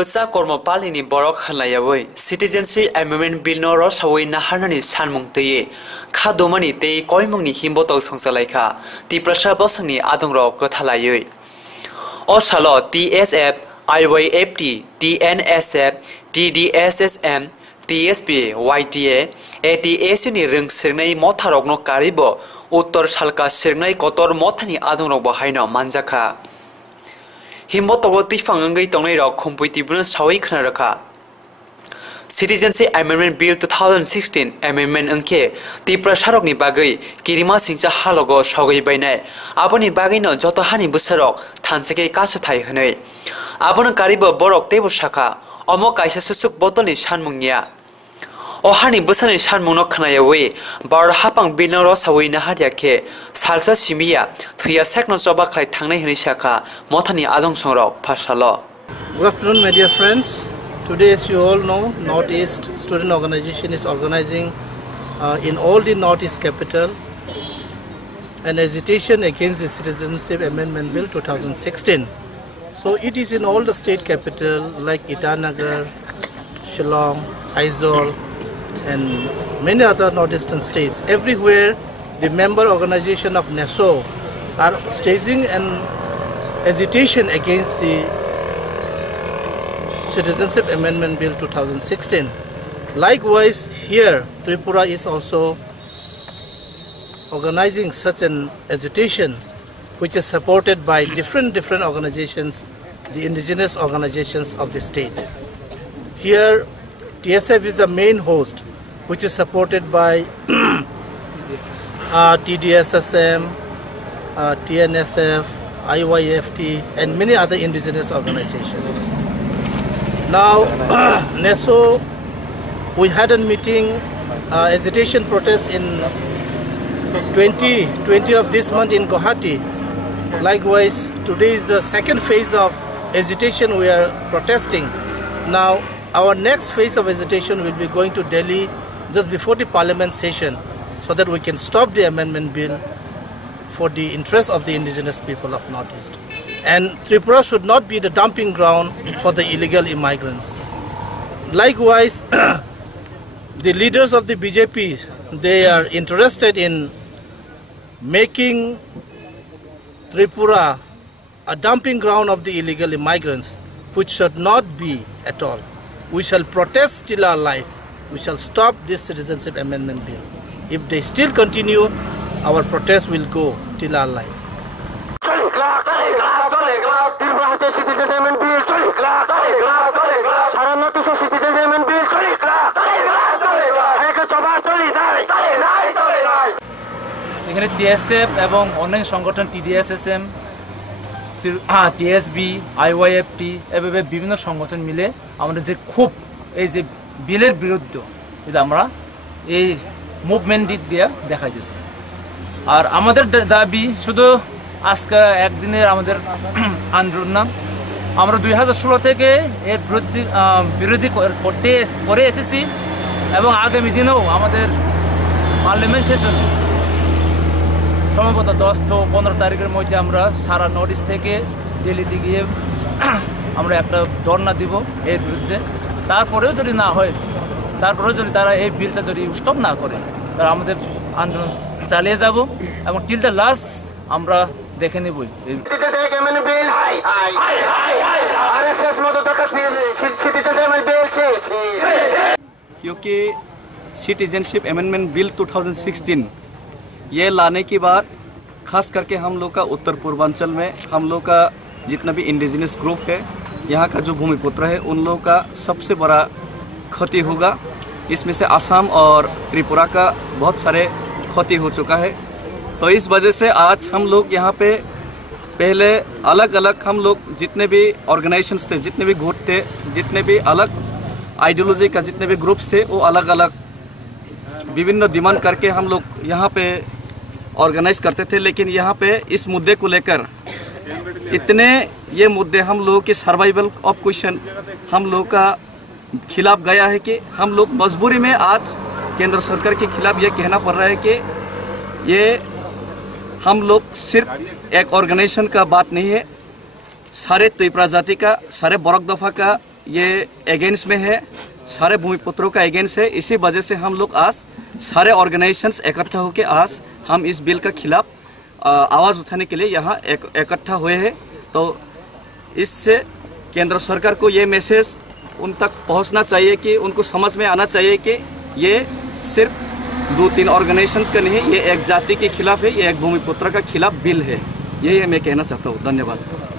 Kusa Kormopalini Borok Hanlayaway, Citizenship Amendment Bill no Rosaway Nahanani Sanmung Teye, Kadomani Te Koimuni Himboto Sonsalaika, Tiprasa Bosani Adongro Kotalayoy. Osalo TSF, IYFT, DNSF, DDSSM, TSP, YTA, ATSuni Ring Sirnai Motarogno Karibo, Uttor Salka Sirnai Kotor Motani Adongro Bahaino Manjaka. Himboto Tifangai Tonero competitive Sawi Knaraka. Citizenship Amendment Bill 2016 Amendment Unke, Tiprasa Rogni Bagay, Kirima Singha Halogo, Shogay Bane, Aboni Bagino, Jotohani Busarok, Tanseke Kasutai Hane, Abon Karibo Borok Table Shaka, Omokai Susuk Botoni Shanmungia. Ohani Busani Shanmuno Kanayaway, Bar Hapang Binoro Sawi Nahadiake, Salsa Simia, 3 seconds of Bakai Tangna Hinishaka, Motani Adong Soro, Pashalo. Good afternoon, my dear friends. Today, as you all know, Northeast Student Organization is organizing in all the Northeast capital an agitation against the Citizenship Amendment Bill 2016. So it is in all the state capital like Itanagar, Shillong, Aizawl, and many other northeastern states. Everywhere, the member organization of NESO are staging an agitation against the Citizenship Amendment Bill 2016. Likewise, here, Tripura is also organizing such an agitation, which is supported by different organizations, the indigenous organizations of the state. Here, TSF is the main host, which is supported by TDSSM, TNSF, IYFT, and many other indigenous organizations. Now, NESO, we had a meeting, agitation protest in 20 of this month in Guwahati. Likewise, today is the second phase of agitation we are protesting. Now, our next phase of agitation will be going to Delhi just before the parliament session so that we can stop the amendment bill for the interest of the indigenous people of Northeast. And Tripura should not be the dumping ground for the illegal immigrants. Likewise, the leaders of the BJP, they are interested in making Tripura a dumping ground of the illegal immigrants, which should not be at all. We shall protest till our life. We shall stop this Citizenship Amendment Bill. If they still continue, our protest will go till our life. এখানে TSF এবং online সংগঠন TDSSM, TSB, IYFT এভাবে বিভিন্ন সংগঠন মিলে আমাদের যে খুব এই যে বিলের বিরুদ্ধে এটা আমরা এই মুভমেন্ট দিক দিয়ে দেখাইতেছি। আর আমাদের দাবি শুধু আজকে একদিনের আমাদের আন্দোলন না, আমরা 2016 থেকে এর বিরোধী করে এসেছি এবং আগামী দিনেও আমাদের পার্লামেন্ট সেশন সম্ভবত 10 to 15 তারিখের মধ্যে আমরা সারা নর্থ ইস্ট থেকে দিল্লিতে গিয়ে আমরা একটা ধর্ণা দিব এর বিরুদ্ধে। তারপরেও যদি না হয়, তারপরেও যদি তারা এই বিলটা যদি স্টপ না করে, তারা আমাদের আন্দোলন চালিয়ে যাব এবং টিল দ্য লাস্ট আমরা দেখে নেবই। क्योंकि सिटीजनशिप अमेंडमेंट बिल 2016 ये लाने के बाद खास करके हम लोग का उत्तर पूर्वांचल में हम लोग का जितना भी इंडिजिनस ग्रुप है, यहाँ का जो भूमिपुत्र है, उन लोगों का सबसे बड़ा क्षति होगा। इसमें से असम और त्रिपुरा का बहुत सारे क्षति हो चुका है। तो इस वजह से आज हम लोग यहाँ पे पहले अलग अलग हम लोग जितने भी ऑर्गेनाइजेशंस थे, जितने भी गुट थे, जितने भी अलग आइडियोलॉजी का जितने भी ग्रुप्स थे, वो अलग अलग विभिन्न डिमांड करके हम लोग यहाँ पे ऑर्गेनाइज करते थे। लेकिन यहाँ पे इस मुद्दे को लेकर इतने ये मुद्दे हम लोगों के सर्वाइवल ऑफ क्वेश्चन हम लोग का खिलाफ गया है कि हम लोग मजबूरी में आज केंद्र सरकार के खिलाफ ये कहना पड़ रहा है कि ये हम लोग सिर्फ एक ऑर्गेनाइजेशन का बात नहीं है, सारे त्रिपुरा जाति का, सारे बरक दफा का ये अगेंस्ट में है, सारे भूमिपुत्रों का अगेंस्ट है। इसी वजह से हम लोग आज सारे ऑर्गेनाइजेशंस इकट्ठा होकर आज हम इस बिल का खिलाफ आवाज़ उठाने के लिए यहाँ इकट्ठा हुए हैं। तो इससे केंद्र सरकार को ये मैसेज उन तक पहुँचना चाहिए कि उनको समझ में आना चाहिए कि ये सिर्फ 2-3 ऑर्गेनाइजेशंस का नहीं, ये एक जाति के खिलाफ है, ये एक भूमिपुत्र का खिलाफ बिल है। यही मैं कहना चाहता हूँ। धन्यवाद।